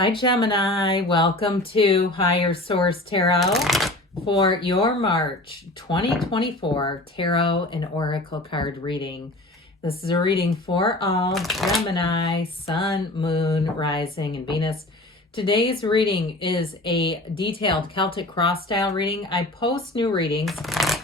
Hi, Gemini. Welcome to Higher Source Tarot for your March 2024 Tarot and Oracle card reading. This is a reading for all Gemini, Sun, Moon, Rising, and Venus. Today's reading is a detailed Celtic cross style reading. I post new readings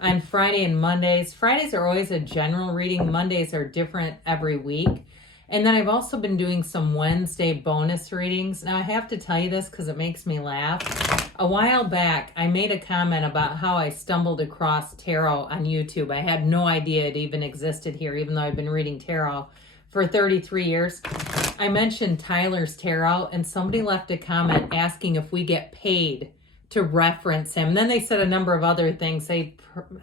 on Friday and Mondays. Fridays are always a general reading. Mondays are different every week. And then I've also been doing some Wednesday bonus readings. Now I have to tell you this because it makes me laugh. A while back, I made a comment about how I stumbled across tarot on YouTube. I had no idea it even existed here, even though I've been reading tarot for 33 years. I mentioned Tyler's tarot, and somebody left a comment asking if we get paid to reference him. And then they said a number of other things. They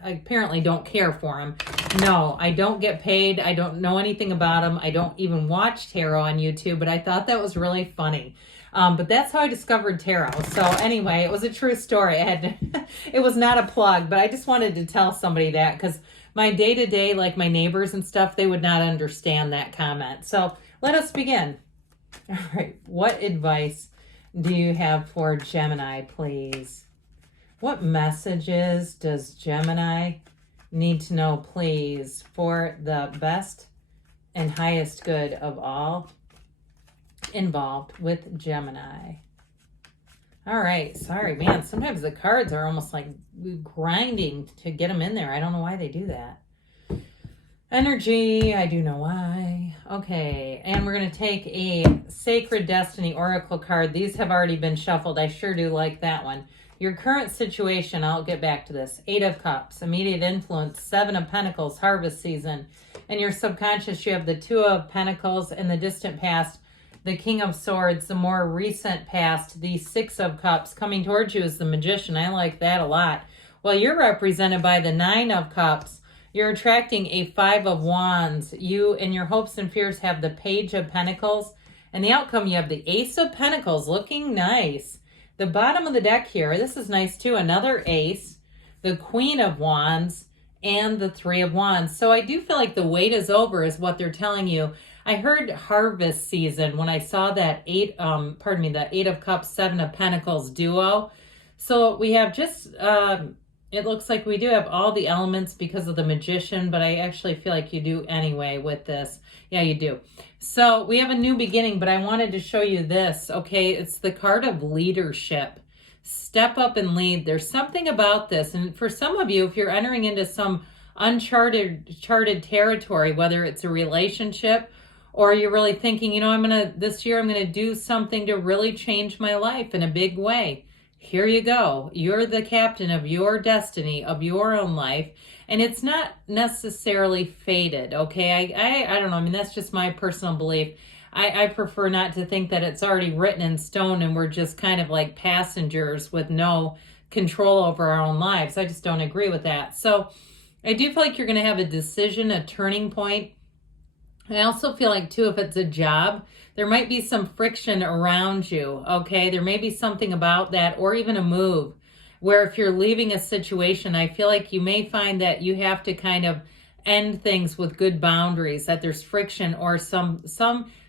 apparently don't care for him. No, I don't get paid. I don't know anything about him. I don't even watch tarot on YouTube, but I thought that was really funny. But that's how I discovered tarot. So anyway, it was a true story. It was not a plug, but I just wanted to tell somebody that because my day-to-day, like my neighbors and stuff, they would not understand that comment. So let us begin. All right, what advice do you have for Gemini, please? What messages does Gemini need to know, please, for the best and highest good of all involved with Gemini? All right, sorry, man. Sometimes the cards are almost like grinding to get them in there. I don't know why they do that. Energy, I do know why. Okay, and we're going to take a Sacred Destiny Oracle card. These have already been shuffled. I sure do like that one. Your current situation, I'll get back to this. 8 of Cups, immediate influence, 7 of Pentacles, harvest season. In your subconscious, you have the 2 of Pentacles in the distant past, the King of Swords, the more recent past, the 6 of Cups. Coming towards you is the Magician. I like that a lot. Well, you're represented by the 9 of Cups. You're attracting a 5 of Wands. You and your hopes and fears have the Page of Pentacles. And the outcome, you have the Ace of Pentacles, looking nice. The bottom of the deck here, this is nice too. Another Ace, the Queen of Wands, and the 3 of Wands. So I do feel like the wait is over is what they're telling you. I heard harvest season when I saw that the 8 of Cups, 7 of Pentacles duo. So we have just... it looks like we do have all the elements because of the Magician, but I actually feel like you do anyway with this. Yeah, you do. So we have a new beginning, but I wanted to show you this, okay? It's the card of leadership. Step up and lead. There's something about this. And for some of you, if you're entering into some uncharted territory, whether it's a relationship or you're really thinking, you know, this year I'm going to do something to really change my life in a big way. Here you go. You're the captain of your destiny, of your own life. And it's not necessarily fated, okay? I don't know. I mean, that's just my personal belief. I prefer not to think that it's already written in stone and we're just kind of like passengers with no control over our own lives. I just don't agree with that. So I do feel like you're going to have a decision, a turning point. I also feel like, too, if it's a job, there might be some friction around you, okay? There may be something about that, or even a move, where if you're leaving a situation, I feel like you may find that you have to kind of end things with good boundaries, that there's friction or some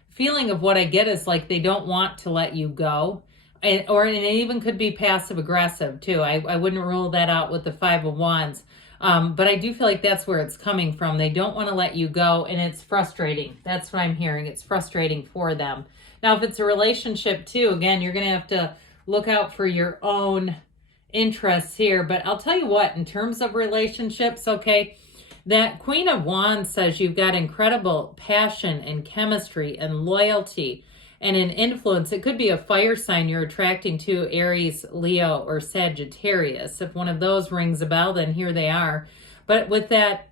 feeling of what I get is like they don't want to let you go. And it even could be passive-aggressive, too. I wouldn't rule that out with the 5 of Wands. But I do feel like that's where it's coming from. They don't want to let you go, and it's frustrating. That's what I'm hearing. It's frustrating for them. Now, if it's a relationship, too, again, you're going to have to look out for your own interests here. But I'll tell you what, in terms of relationships, okay, that Queen of Wands says you've got incredible passion and chemistry and loyalty and an influence. It could be a fire sign you're attracting to, Aries, Leo, or Sagittarius. If one of those rings a bell, then here they are. But with that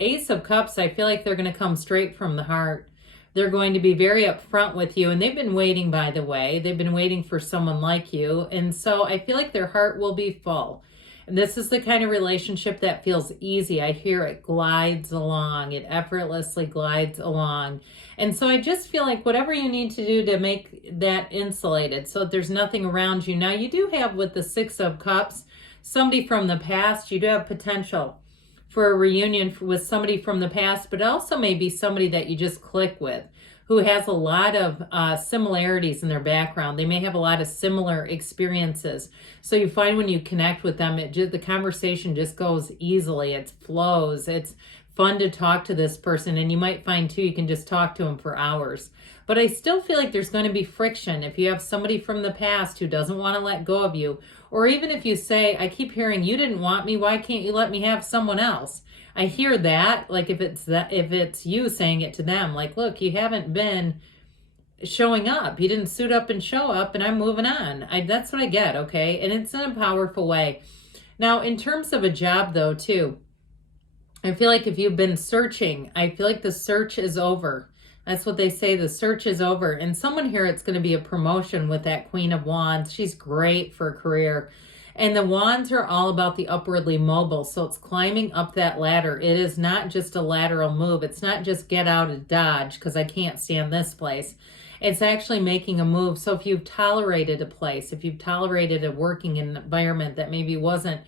Ace of Cups, I feel like they're going to come straight from the heart. They're going to be very upfront with you. And they've been waiting, by the way. They've been waiting for someone like you. And so I feel like their heart will be full. And this is the kind of relationship that feels easy. I hear it glides along. It effortlessly glides along. And so I just feel like whatever you need to do to make that insulated so that there's nothing around you. Now, you do have with the 6 of Cups, somebody from the past. You do have potential for a reunion with somebody from the past, but also maybe somebody that you just click with, who has a lot of similarities in their background. They may have a lot of similar experiences. So you find when you connect with them, the conversation just goes easily. It flows. It's fun to talk to this person. And you might find too, you can just talk to them for hours. But I still feel like there's going to be friction if you have somebody from the past who doesn't want to let go of you. Or even if you say, I keep hearing you didn't want me, why can't you let me have someone else? I hear that, like if it's you saying it to them, like, look, you haven't been showing up. You didn't suit up and show up, and I'm moving on. That's what I get, okay? And it's in a powerful way. Now, in terms of a job, though, too, I feel like if you've been searching, I feel like the search is over. That's what they say, the search is over. And someone here, it's going to be a promotion with that Queen of Wands. She's great for a career. And the wands are all about the upwardly mobile. So it's climbing up that ladder. It is not just a lateral move. It's not just get out of Dodge because I can't stand this place. It's actually making a move. So if you've tolerated a place, if you've tolerated a working environment that maybe wasn't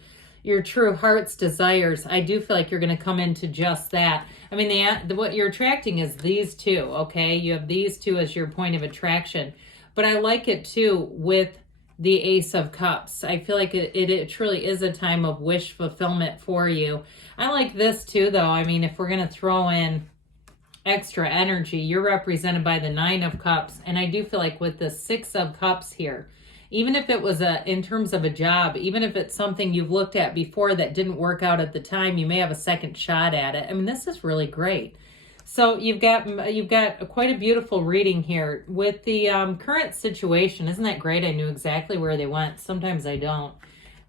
your true heart's desires, I do feel like you're going to come into just that. I mean, what you're attracting is these two, okay? You have these two as your point of attraction. But I like it too with the Ace of Cups. I feel like it truly is a time of wish fulfillment for you. I like this too, though. I mean, if we're going to throw in extra energy, you're represented by the Nine of Cups. And I do feel like with the Six of Cups here, even if it was in terms of a job, even if it's something you've looked at before that didn't work out at the time, you may have a second shot at it. I mean, this is really great. So you've got quite a beautiful reading here with the current situation. Isn't that great? I knew exactly where they went. Sometimes I don't.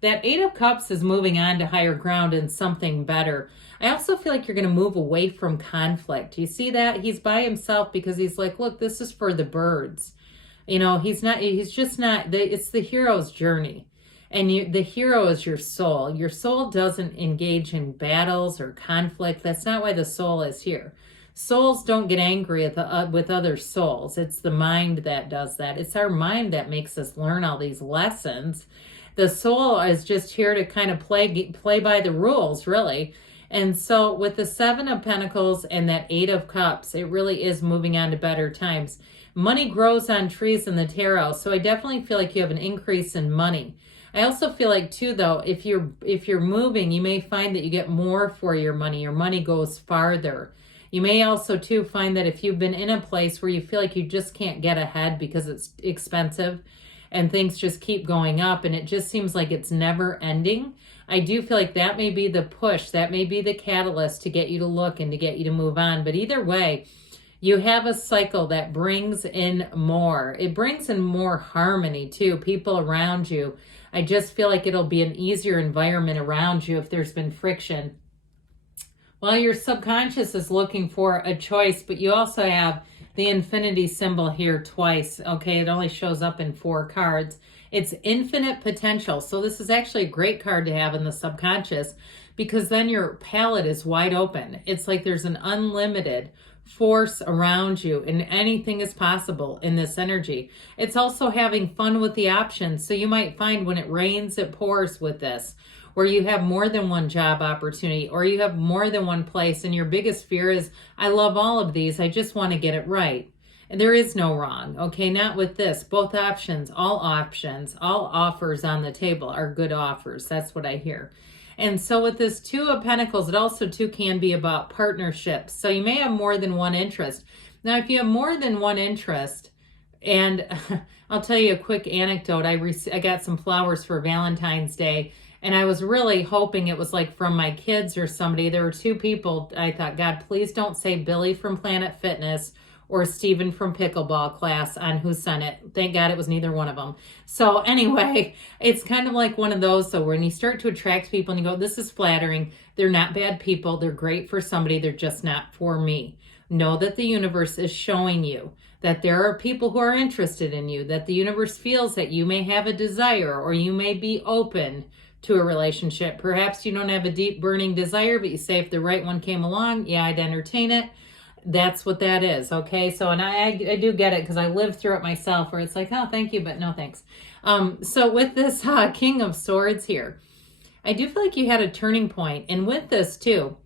That Eight of Cups is moving on to higher ground and something better. I also feel like you're going to move away from conflict. You see that? He's by himself because he's like, look, this is for the birds. You know, he's just not, it's the hero's journey. And the hero is your soul. Your soul doesn't engage in battles or conflict. That's not why the soul is here. Souls don't get angry with other souls. It's the mind that does that. It's our mind that makes us learn all these lessons. The soul is just here to kind of play by the rules, really. And so with the Seven of Pentacles and that Eight of Cups, it really is moving on to better times. Money grows on trees in the tarot, so I definitely feel like you have an increase in money. I also feel like too, though, if you're moving, you may find that you get more for your money. Your money goes farther. You may also too find that if you've been in a place where you feel like you just can't get ahead because it's expensive and things just keep going up and it just seems like it's never ending, I do feel like that may be the push, that may be the catalyst to get you to look and to get you to move on. But either way, you have a cycle that brings in more. It brings in more harmony too, people around you. I just feel like it'll be an easier environment around you if there's been friction. Well, your subconscious is looking for a choice, but you also have the infinity symbol here twice. Okay, it only shows up in 4 cards. It's infinite potential. So this is actually a great card to have in the subconscious because then your palette is wide open. It's like there's an unlimited force around you and anything is possible in this energy. It's also having fun with the options. So you might find when it rains, it pours with this, where you have more than one job opportunity or you have more than one place and your biggest fear is, I love all of these, I just want to get it right. And there is no wrong, okay? Not with this. Both options, all offers on the table are good offers. That's what I hear. And so with this Two of Pentacles, it also too can be about partnerships. So you may have more than one interest. Now, if you have more than one interest, and I'll tell you a quick anecdote. I got some flowers for Valentine's Day, and I was really hoping it was like from my kids or somebody. There were 2 people. I thought, God, please don't say Billy from Planet Fitness or Steven from pickleball class on who sent it. Thank God it was neither one of them. So anyway, it's kind of like one of those. So when you start to attract people and you go, this is flattering. They're not bad people. They're great for somebody. They're just not for me. Know that the universe is showing you that there are people who are interested in you, that the universe feels that you may have a desire or you may be open to a relationship. Perhaps you don't have a deep burning desire, but you say if the right one came along, yeah, I'd entertain it. That's what that is, okay? So, and I do get it because I lived through it myself where it's like, oh, thank you, but no thanks. So with this King of Swords here, I do feel like you had a turning point. And with this too,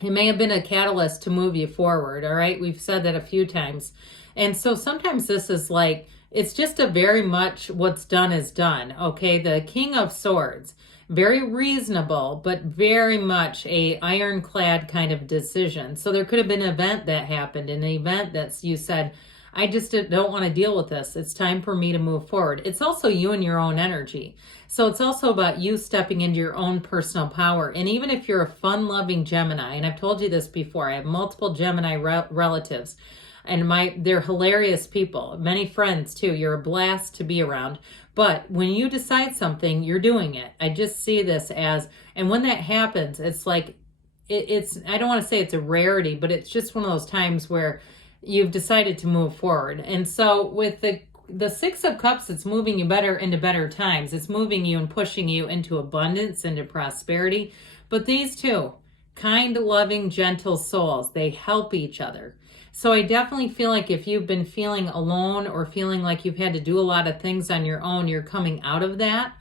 It may have been a catalyst to move you forward, all right? We've said that a few times. And so sometimes this is like, it's just a very much what's done is done, okay? The King of Swords, very reasonable, but very much a ironclad kind of decision. So there could have been an event that happened, an event that you said, I just don't want to deal with this. It's time for me to move forward. It's also you and your own energy. So it's also about you stepping into your own personal power. And even if you're a fun-loving Gemini, and I've told you this before, I have multiple Gemini relatives, and they're hilarious people. Many friends too. You're a blast to be around. But when you decide something, you're doing it. I just see this as, and when that happens, it's like, it's, I don't want to say it's a rarity, but it's just one of those times where you've decided to move forward. And so with the Six of Cups, it's moving you into better times. It's moving you and pushing you into abundance, into prosperity. But these two, kind, loving, gentle souls, they help each other. So I definitely feel like if you've been feeling alone or feeling like you've had to do a lot of things on your own, you're coming out of that.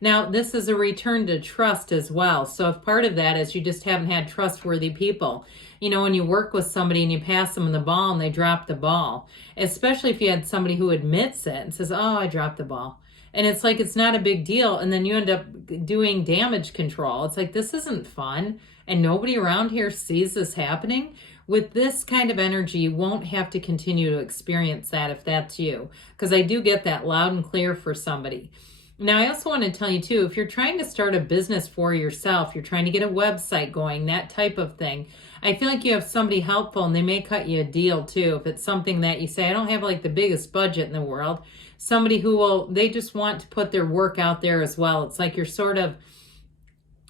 Now, this is a return to trust as well. So if part of that is you just haven't had trustworthy people, you know, when you work with somebody and you pass them the ball and they drop the ball, especially if you had somebody who admits it and says, oh, I dropped the ball. And it's like, it's not a big deal. And then you end up doing damage control. It's like, this isn't fun. And nobody around here sees this happening. With this kind of energy, you won't have to continue to experience that if that's you. Because I do get that loud and clear for somebody. Now, I also want to tell you too, if you're trying to start a business for yourself, you're trying to get a website going, that type of thing, I feel like you have somebody helpful and they may cut you a deal too. If it's something that you say, I don't have like the biggest budget in the world, somebody who will, they just want to put their work out there as well. It's like you're sort of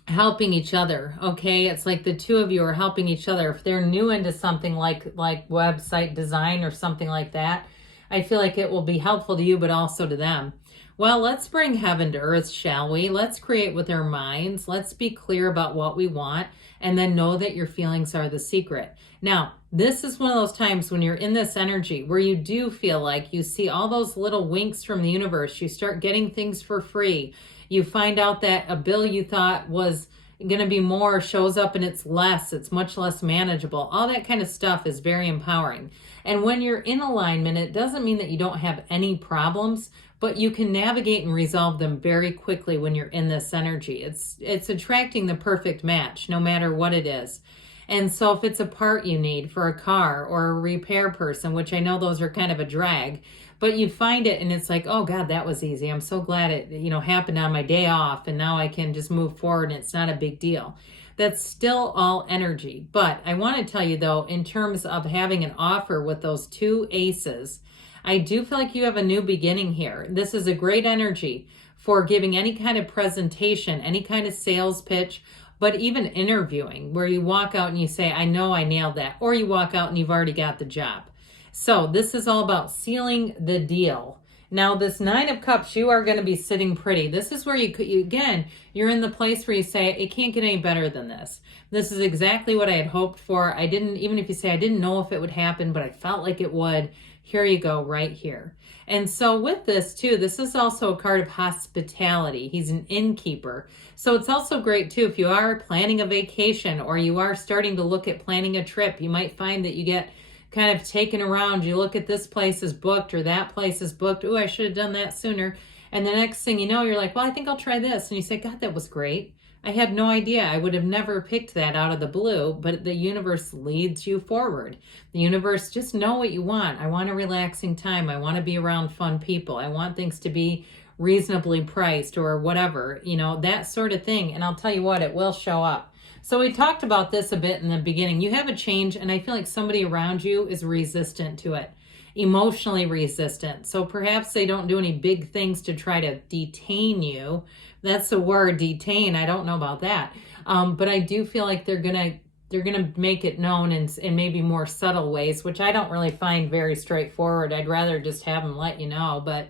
helping each other, okay? It's like the two of you are helping each other. If they're new into something like website design or something like that, I feel like it will be helpful to you, but also to them. Well, let's bring heaven to earth, shall we? Let's create with our minds. Let's be clear about what we want, and then know that your feelings are the secret. Now, this is one of those times when you're in this energy where you do feel like you see all those little winks from the universe. You start getting things for free. You find out that a bill you thought was going to be more shows up and it's less. It's much less manageable. All that kind of stuff is very empowering. And when you're in alignment, it doesn't mean that you don't have any problems, but you can navigate and resolve them very quickly when you're in this energy. It's attracting the perfect match, no matter what it is. And so if it's a part you need for a car or a repair person, which I know those are kind of a drag, but you find it and it's like, oh God, that was easy. I'm so glad it, happened on my day off and now I can just move forward and it's not a big deal. That's still all energy. But I want to tell you though, in terms of having an offer with those two aces, I do feel like you have a new beginning here. This is a great energy for giving any kind of presentation, any kind of sales pitch, but even interviewing where you walk out and you say, I know I nailed that, or you walk out and you've already got the job. So this is all about sealing the deal. Now this Nine of Cups, you are going to be sitting pretty. This is where you're in the place where you say, it can't get any better than this. This is exactly what I had hoped for. Even if you say, I didn't know if it would happen, but I felt like it would. Here you go, right here. And so with this too, this is also a card of hospitality. He's an innkeeper. So it's also great too, if you are planning a vacation or you are starting to look at planning a trip, you might find that you get kind of taken around. You look at this place is booked or that place is booked. Oh, I should have done that sooner. And the next thing you know, you're like, well, I think I'll try this. And you say, God, that was great. I had no idea. I would have never picked that out of the blue, but the universe leads you forward. The universe, just know what you want. I want a relaxing time. I want to be around fun people. I want things to be reasonably priced or whatever, that sort of thing. And I'll tell you what, it will show up. So we talked about this a bit in the beginning. You have a change, and I feel like somebody around you is resistant to it, emotionally resistant. So perhaps they don't do any big things to try to detain you. That's the word, detain. I don't know about that. But I do feel like they're gonna make it known in maybe more subtle ways, which I don't really find very straightforward. I'd rather just have them let you know. But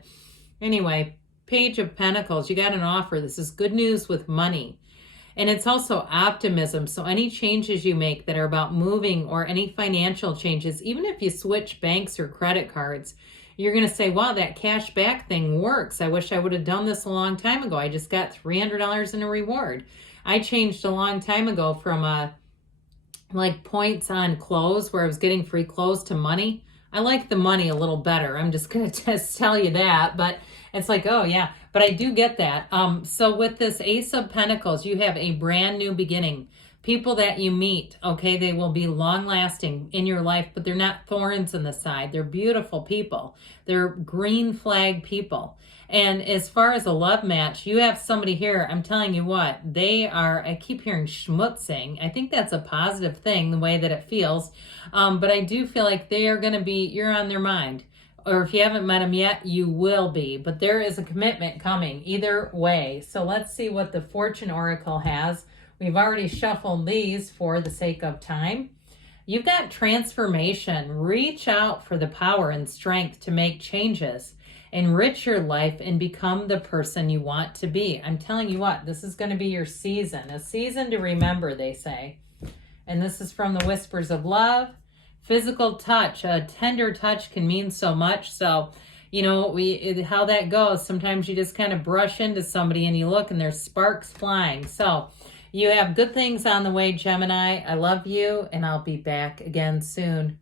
anyway, Page of Pentacles, you got an offer. This is good news with money. And it's also optimism. So any changes you make that are about moving or any financial changes, even if you switch banks or credit cards, you're going to say, wow, that cash back thing works. I wish I would have done this a long time ago. I just got $300 in a reward. I changed a long time ago from a like points on clothes where I was getting free clothes to money. I like the money a little better. I'm just going to just tell you that, but it's like, oh yeah, but I do get that. So with this Ace of Pentacles, you have a brand new beginning. People that you meet, okay, they will be long lasting in your life, but they're not thorns in the side. They're beautiful people. They're green flag people. And as far as a love match, you have somebody here, I'm telling you what, they are, I keep hearing schmutzing. I think that's a positive thing, the way that it feels. But I do feel like they are going to be, you're on their mind. Or if you haven't met them yet, you will be. But there is a commitment coming either way. So let's see what the Fortune Oracle has. We've already shuffled these for the sake of time. You've got transformation. Reach out for the power and strength to make changes. Enrich your life and become the person you want to be. I'm telling you what, this is going to be your season. A season to remember, they say. And this is from the Whispers of Love. Physical touch. A tender touch can mean so much. So, you know, how that goes. Sometimes you just kind of brush into somebody and you look and there's sparks flying. So, you have good things on the way, Gemini. I love you, and I'll be back again soon.